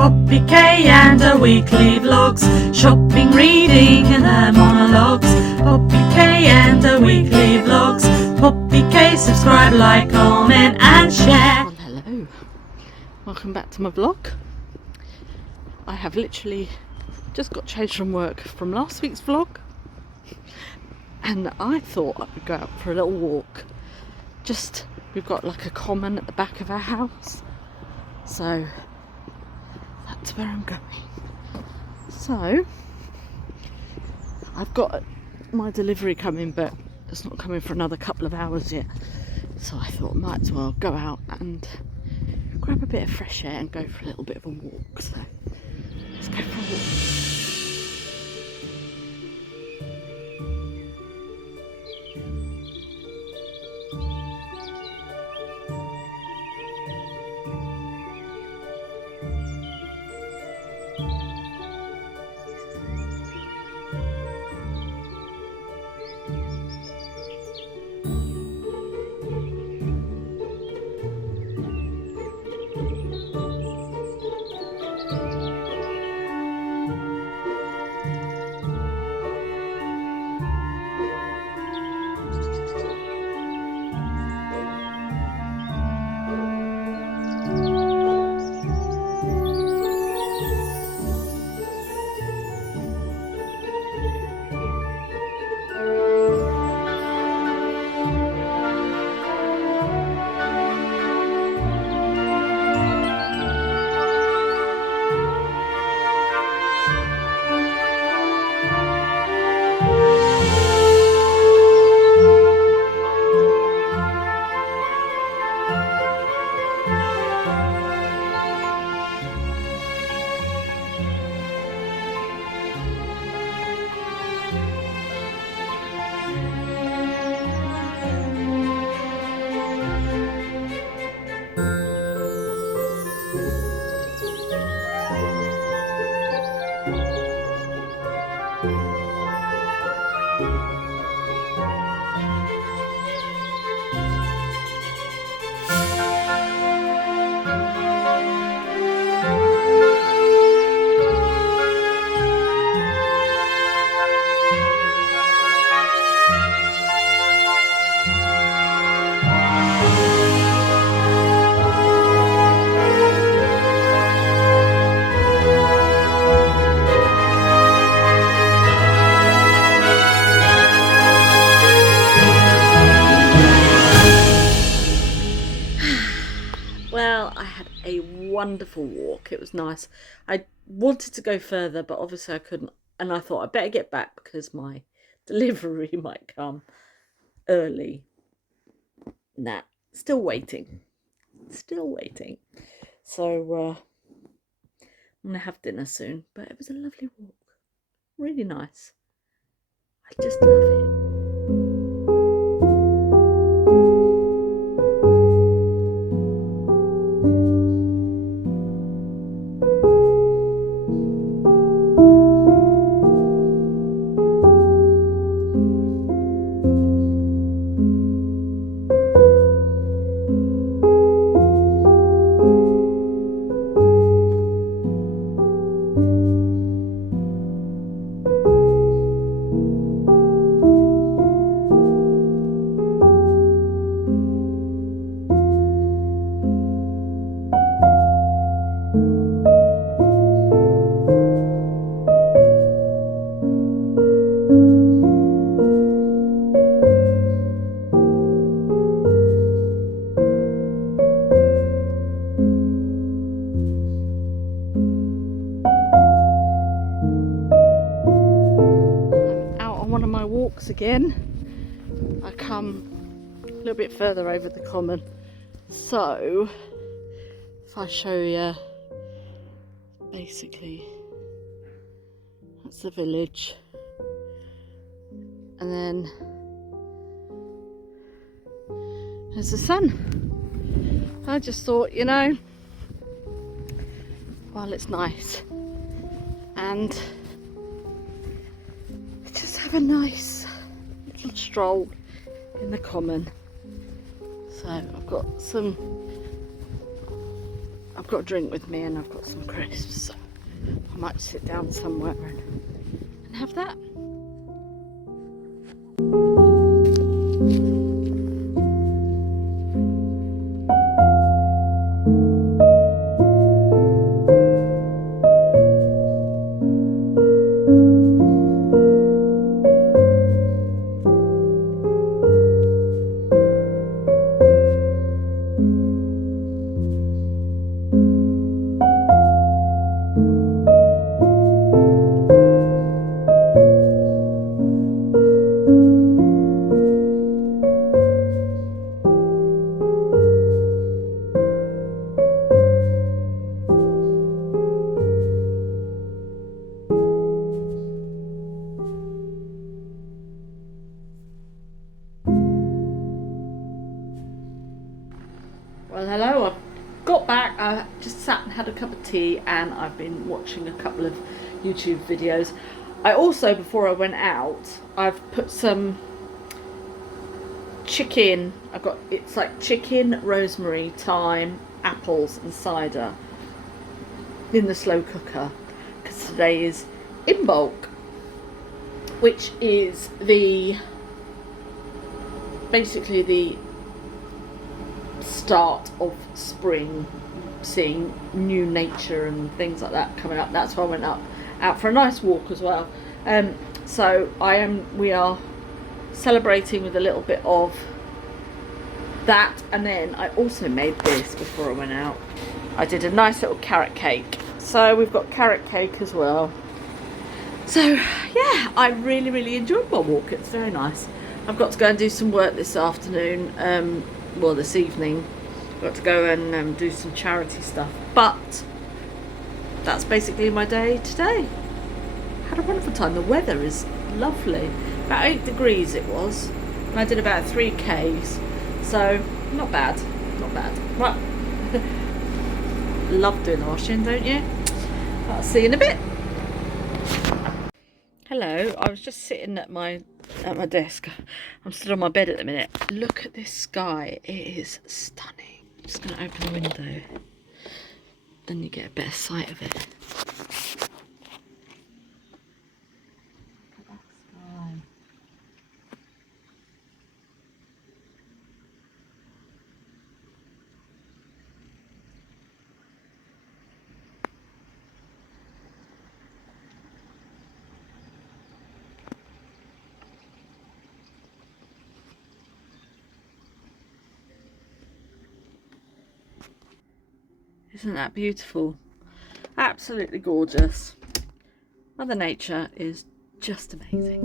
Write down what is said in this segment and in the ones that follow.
PoppyK and her weekly vlogs, shopping, reading and her monologues. PoppyK and her weekly vlogs. PoppyK, subscribe, like, comment and share. Well, hello, welcome back to my vlog. I have literally just got changed from work from last week's vlog, and I thought I would go out for a little walk. We've got like a common at the back of our house, so that's where I'm going. So I've got my delivery coming, but it's not coming for another couple of hours yet, so I thought I might as well go out and grab a bit of fresh air and go for a little bit of a walk. So let's go for a walk. Well, I had a wonderful walk. It was nice. I wanted to go further, but obviously I couldn't. And I thought I better get back because my delivery might come early. Nah, still waiting. Still waiting. So I'm going to have dinner soon. But it was a lovely walk. Really nice. I just love it. One of my walks again. I come a little bit further over the common, so if I show you, basically that's the village, and then there's the sun. I just thought, you know, while it's nice and have a nice little stroll in the common. So I've got some I've got a drink with me and I've got some crisps, so I might sit down somewhere and have that. Well, hello, I've got back. I just sat and had a cup of tea and I've been watching a couple of YouTube videos. I also, before I went out, I've put some chicken. It's like chicken, rosemary, thyme, apples and cider in the slow cooker, because today is Imbolc, which is basically the start of spring, seeing new nature and things like that coming up. That's why I went out for a nice walk as well. So we are celebrating with a little bit of that, and then I also made this before I went out. I did a nice little carrot cake, so we've got carrot cake as well. So yeah, I really enjoyed my walk. It's very nice. I've got to go and do some work this afternoon, well, this evening. I've got to go and do some charity stuff, but that's basically my day today. Had a wonderful time. The weather is lovely. About 8 degrees it was, and I did about 3 Ks, so not bad, not bad. Right. Love doing the washing, don't you? I'll see you in a bit. Hello, I was just sitting at my desk. I'm stood on my bed at the minute. Look at this sky. It is stunning. I'm just going to open the window, then you get a better sight of it. Look at that sky. Isn't that beautiful? Absolutely gorgeous. Mother Nature is just amazing.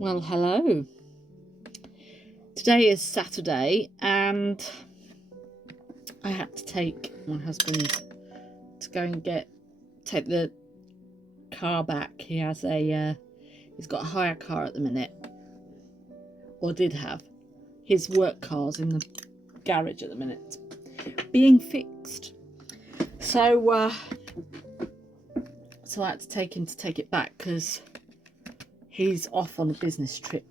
Well, hello. Today is Saturday and I had to take my husband to go and take the car back. He's got a hire car at the minute, or did have. his work car's in the garage at the minute, being fixed. So I had to take him to take it back because he's off on a business trip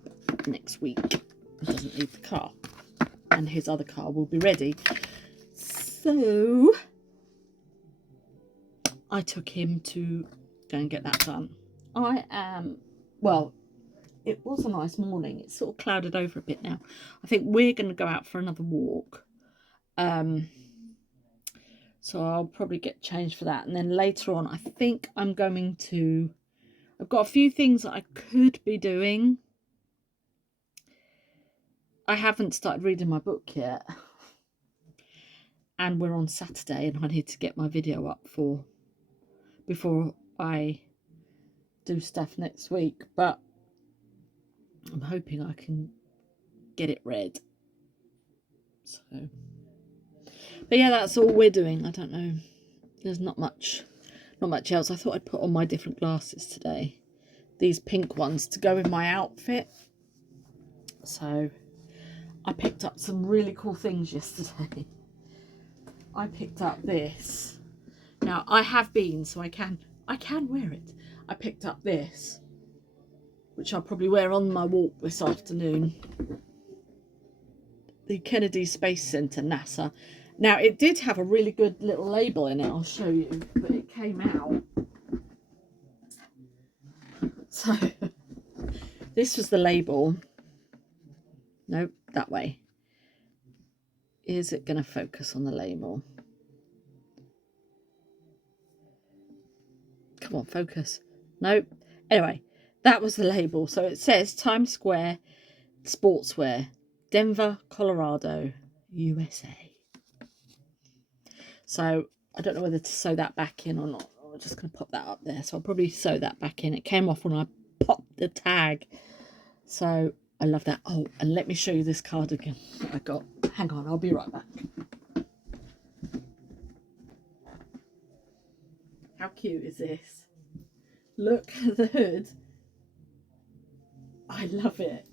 next week. He doesn't need the car, and his other car will be ready. So I took him to go and get that done. Well, it was a nice morning. It's sort of clouded over a bit now. I think we're going to go out for another walk. So I'll probably get changed for that. And then later on, I think I'm going to... I've got a few things that I could be doing. I haven't started reading my book yet. And we're on Saturday and I need to get my video up before I do stuff next week. But I'm hoping I can get it read. So, but yeah, that's all we're doing. I don't know. There's not much else. I thought I'd put on my different glasses today. These pink ones to go with my outfit. So I picked up some really cool things yesterday. I picked up this. Now I have been, so I can wear it. I picked up this, which I'll probably wear on my walk this afternoon. The Kennedy Space Center, NASA. Now, it did have a really good little label in it, I'll show you, but it came out. So, this was the label. Nope, that way. Is it going to focus on the label? Come on, focus. Nope. Anyway, that was the label. So it says Times Square Sportswear, Denver, Colorado, USA. So I don't know whether to sew that back in or not. I'm just going to pop that up there. So I'll probably sew that back in. It came off when I popped the tag. So I love that. Oh, and let me show you this cardigan that I got. Hang on, I'll be right back. How cute is this? Look at the hood. I love it.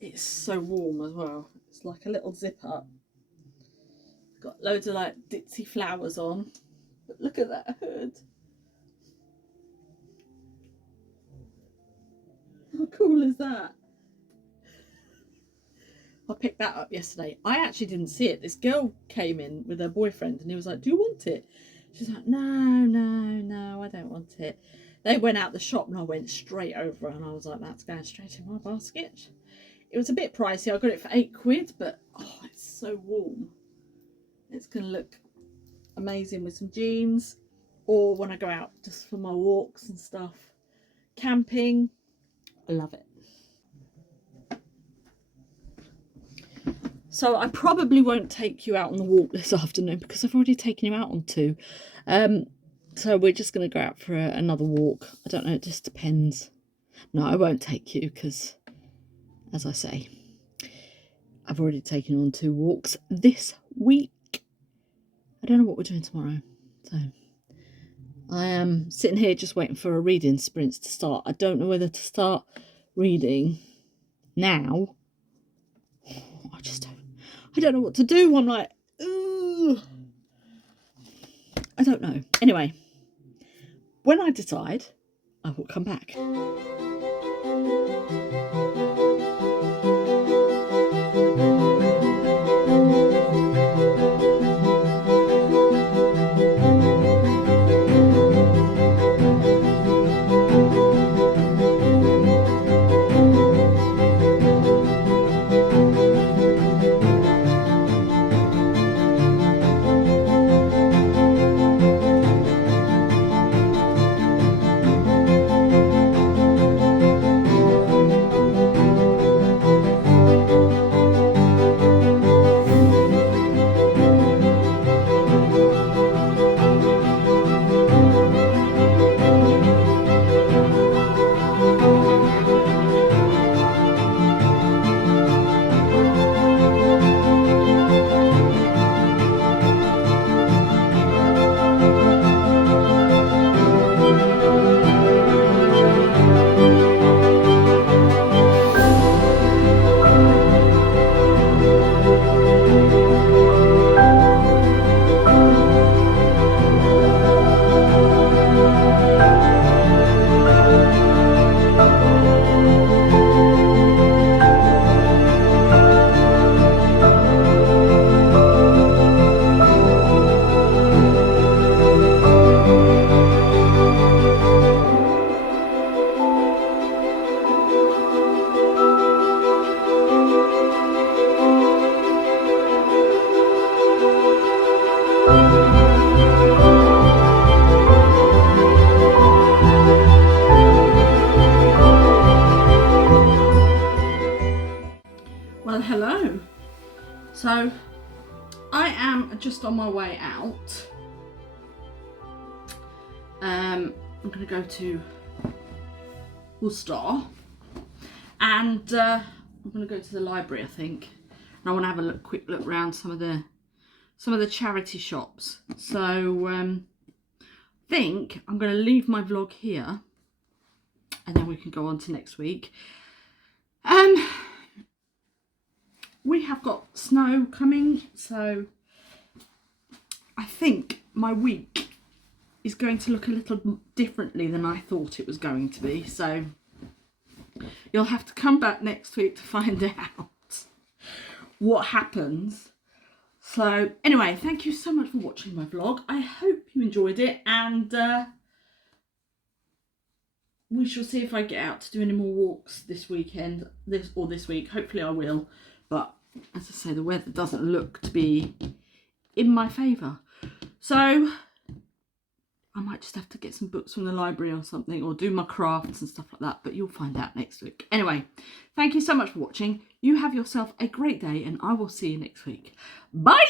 It's so warm as well. It's like a little zip up. Got loads of like ditzy flowers on. But look at that hood. How cool is that? I picked that up yesterday. I actually didn't see it. This girl came in with her boyfriend and he was like, do you want it? She's like, no, I don't want it. They went out the shop and I went straight over and I was like, that's going straight in my basket. It was a bit pricey. I got it for £8, but oh, it's so warm. It's going to look amazing with some jeans or when I go out just for my walks and stuff. Camping. I love it. So I probably won't take you out on the walk this afternoon because I've already taken you out on 2. So we're just going to go out for another walk. I don't know. It just depends. No, I won't take you because, as I say, I've already taken on 2 walks this week. I don't know what we're doing tomorrow. So I am sitting here just waiting for a reading sprints to start. I don't know whether to start reading now. I don't know what to do. I'm like, ooh. I don't know. Anyway, when I decide, I will come back. Well, hello. So I am just on my way out. I'm going to go to Worcester, and I'm going to go to the library, I think, and I want to have a quick look around some of the charity shops. So I think I'm going to leave my vlog here, and then we can go on to next week. We have got snow coming, so I think my week is going to look a little differently than I thought it was going to be. So you'll have to come back next week to find out what happens. So anyway, thank you so much for watching my vlog. I hope you enjoyed it, and we shall see if I get out to do any more walks this weekend, this week. Hopefully I will, but as I say, the weather doesn't look to be in my favour. So I might just have to get some books from the library or something, or do my crafts and stuff like that, but you'll find out next week. Anyway, thank you so much for watching. You have yourself a great day, and I will see you next week. Bye!